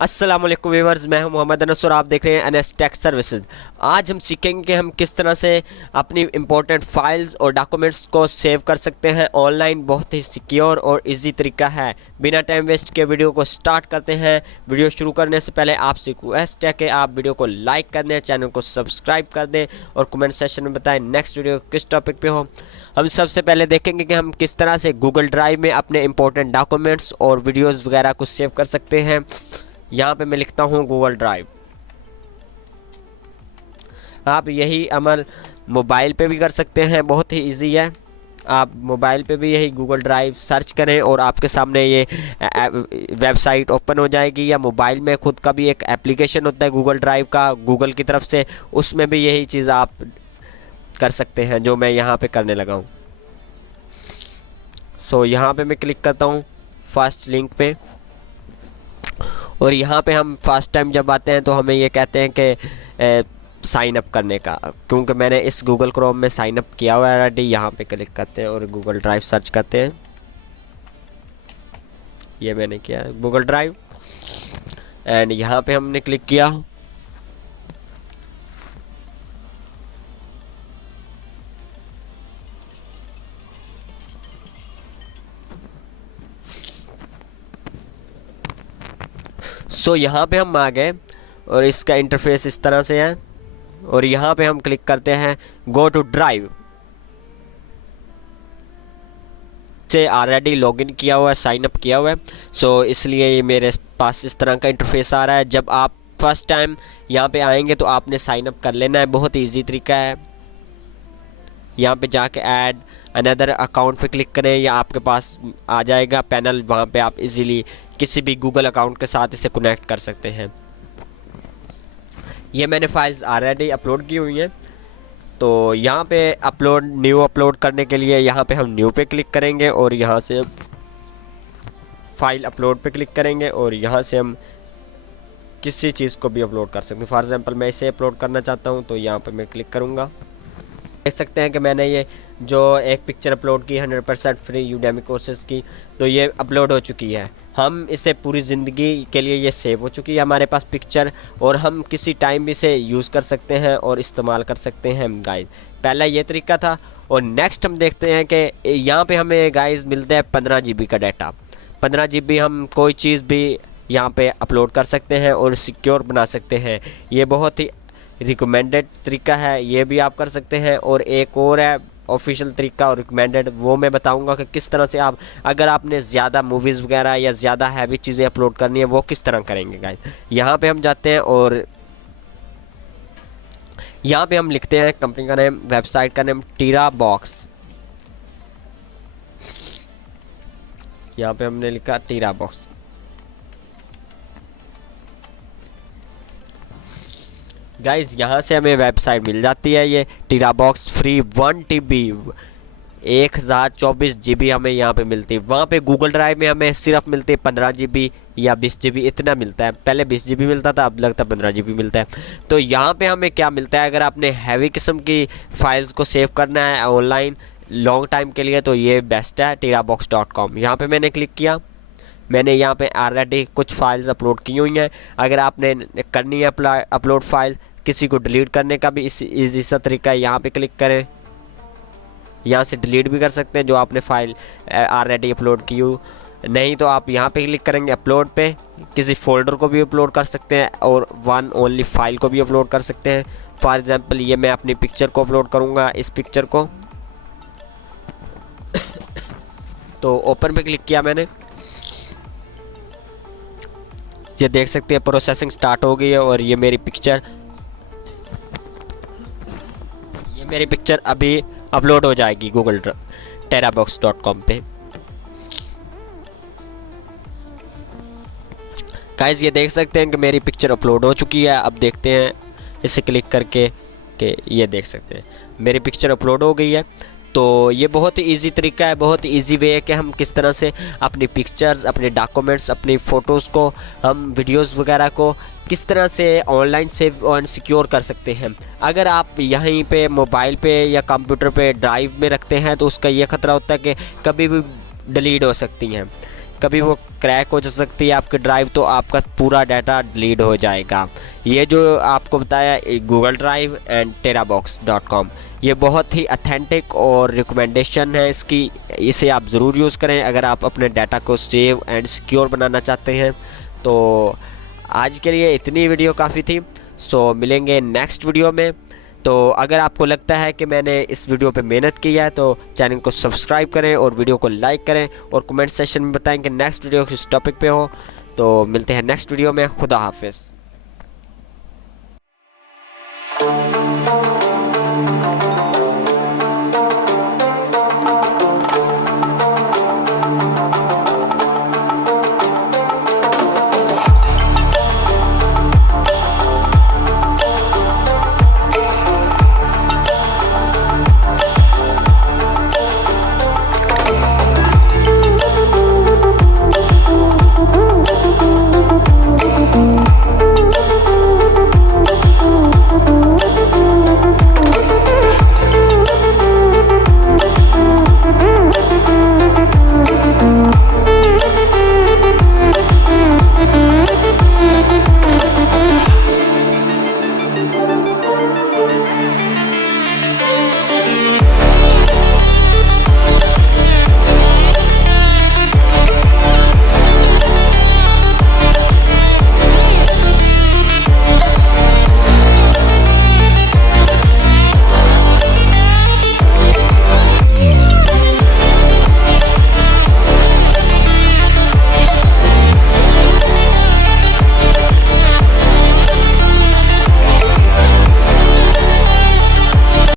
अस्सलाम वालेकुम व्यूअर्स, मैं हूं मोहम्मद अनस और आप देख रहे हैं एनएस टेक सर्विसेज। आज हम सीखेंगे कि हम किस तरह से अपनी इंपॉर्टेंट फाइल्स और डॉक्यूमेंट्स को सेव कर सकते हैं ऑनलाइन। बहुत ही सिक्योर और इजी तरीका है। बिना टाइम वेस्ट के वीडियो को स्टार्ट करते हैं। वीडियो शुरू करने से पहले आपसे रिक्वेस्ट है कि आप वीडियो को लाइक कर दें, चैनल को सब्सक्राइब कर दें और कमेंट सेक्शन में बताएं नेक्स्ट वीडियो किस टॉपिक पे हो। हम सबसे पहले देखेंगे कि हम किस तरह से गूगल ड्राइव में अपने इंपॉर्टेंट डॉक्यूमेंट्स और वीडियोज़ वगैरह को सेव कर सकते हैं। यहाँ पे मैं लिखता हूँ गूगल ड्राइव। आप यही अमल मोबाइल पे भी कर सकते हैं, बहुत ही इजी है। आप मोबाइल पे भी यही गूगल ड्राइव सर्च करें और आपके सामने ये वेबसाइट ओपन हो जाएगी। या मोबाइल में खुद का भी एक एप्लीकेशन होता है गूगल ड्राइव का, गूगल की तरफ से, उसमें भी यही चीज़ आप कर सकते हैं जो मैं यहाँ पे करने लगा हूँ। सो यहाँ पे मैं क्लिक करता हूँ फर्स्ट लिंक पे और यहाँ पे हम फर्स्ट टाइम जब आते हैं तो हमें ये कहते हैं कि साइन अप करने का, क्योंकि मैंने इस गूगल क्रोम में साइन अप किया हुआ है ऑलरेडी। यहाँ पे क्लिक करते हैं और गूगल ड्राइव सर्च करते हैं। ये मैंने किया है गूगल ड्राइव एंड यहाँ पे हमने क्लिक किया। सो यहाँ पे हम आ गए और इसका इंटरफेस इस तरह से है और यहाँ पे हम क्लिक करते हैं गो टू ड्राइव। से ऑलरेडी लॉगिन किया हुआ है, साइन अप किया हुआ है, सो इसलिए ये मेरे पास इस तरह का इंटरफेस आ रहा है। जब आप फर्स्ट टाइम यहाँ पे आएंगे तो आपने साइन अप कर लेना है, बहुत इजी तरीका है। यहाँ पे जाके ऐड अनदर अकाउंट पे क्लिक करें या आपके पास आ जाएगा पैनल, वहाँ पे आप इजीली किसी भी गूगल अकाउंट के साथ इसे कनेक्ट कर सकते हैं। ये मैंने फाइल्स ऑलरेडी अपलोड की हुई हैं, तो यहाँ पे न्यू अपलोड करने के लिए यहाँ पे हम न्यू पे क्लिक करेंगे और यहाँ से फाइल अपलोड पे क्लिक करेंगे और यहाँ से हम किसी चीज़ को भी अपलोड कर सकते हैं। फॉर एग्जांपल मैं इसे अपलोड करना चाहता हूँ तो यहाँ पे मैं क्लिक करूँगा। देख सकते हैं कि मैंने ये जो एक पिक्चर अपलोड की 100% फ्री यूडेमी कोर्सेज की, तो ये अपलोड हो चुकी है। हम इसे पूरी ज़िंदगी के लिए ये सेव हो चुकी है हमारे पास पिक्चर, और हम किसी टाइम भी इसे यूज़ कर सकते हैं और इस्तेमाल कर सकते हैं गाइस। पहला ये तरीका था और नेक्स्ट हम देखते हैं कि यहाँ पे हमें गाइस मिलता है 15 GB का डाटा। 15 GB हम कोई चीज़ भी यहाँ पे अपलोड कर सकते हैं और सिक्योर बना सकते हैं। ये बहुत ही रिकमेंडेड तरीका है, ये भी आप कर सकते हैं। और एक और है ऑफिशियल तरीका और रिकमेंडेड, वो मैं बताऊंगा कि किस तरह से आप, अगर आपने ज़्यादा मूवीज़ वगैरह या ज़्यादा हैवी चीज़ें अपलोड करनी है वो किस तरह करेंगे गाइस। यहाँ पे हम जाते हैं और यहाँ पे हम लिखते हैं कंपनी का नेम, वेबसाइट का नेम टीरा बॉक्स। यहाँ पे हमने लिखा टीरा बॉक्स। गाइज यहाँ से हमें वेबसाइट मिल जाती है, ये टीरा बॉक्स फ्री 1 TB 1024 GB हमें यहाँ पे मिलती है। वहाँ पे गूगल ड्राइव में हमें सिर्फ मिलती है 15 GB या 20 GB, इतना मिलता है। पहले 20 GB मिलता था, अब लगता है 15 GB मिलता है। तो यहाँ पे हमें क्या मिलता है, अगर आपने हैवी किस्म की फाइल्स को सेव करना है ऑनलाइन लॉन्ग टाइम के लिए तो ये बेस्ट है tirabox.com। यहाँ पे मैंने क्लिक किया, मैंने यहाँ पे ऑलरेडी कुछ फाइल्स अपलोड की हुई हैं। अगर आपने करनी है अपलोड फाइल, किसी को डिलीट करने का भी इसी सा तरीका है। यहाँ पे क्लिक करें, यहाँ से डिलीट भी कर सकते हैं जो आपने फाइल ऑलरेडी अपलोड की हो। नहीं तो आप यहाँ पे क्लिक करेंगे अपलोड पे, किसी फोल्डर को भी अपलोड कर सकते हैं और वन ओनली फाइल को भी अपलोड कर सकते हैं। फॉर एग्जांपल ये मैं अपनी पिक्चर को अपलोड करूँगा, इस पिक्चर को। तो ओपन पे क्लिक किया मैंने, ये देख सकते हैं प्रोसेसिंग स्टार्ट हो गई है और ये मेरी पिक्चर अभी अपलोड हो जाएगी गूगल tirabox.com पे। गाइस ये देख सकते हैं कि मेरी पिक्चर अपलोड हो चुकी है। अब देखते हैं इसे क्लिक करके कि ये देख सकते हैं मेरी पिक्चर अपलोड हो गई है। तो ये बहुत ही इजी तरीका है, बहुत ही इजी वे है कि हम किस तरह से अपनी पिक्चर्स, अपने डॉक्यूमेंट्स, अपनी फ़ोटोज़ को, हम वीडियोस वगैरह को किस तरह से ऑनलाइन सेव और सिक्योर कर सकते हैं। अगर आप यहीं पे मोबाइल पे या कंप्यूटर पे ड्राइव में रखते हैं तो उसका ये ख़तरा होता है कि कभी भी डिलीट हो सकती हैं। कभी वो क्रैक हो सकती है आपकी ड्राइव, तो आपका पूरा डाटा डिलीट हो जाएगा। ये जो आपको बताया गूगल ड्राइव एंड terabox.com, ये बहुत ही अथेंटिक और रिकमेंडेशन है इसकी, इसे आप ज़रूर यूज़ करें अगर आप अपने डाटा को सेव एंड सिक्योर बनाना चाहते हैं। तो आज के लिए इतनी वीडियो काफ़ी थी। सो मिलेंगे नेक्स्ट वीडियो में। तो अगर आपको लगता है कि मैंने इस वीडियो पे मेहनत की है तो चैनल को सब्सक्राइब करें और वीडियो को लाइक करें और कमेंट सेक्शन में बताएं कि नेक्स्ट वीडियो किस टॉपिक पे हो। तो मिलते हैं नेक्स्ट वीडियो में। खुदा हाफिज़।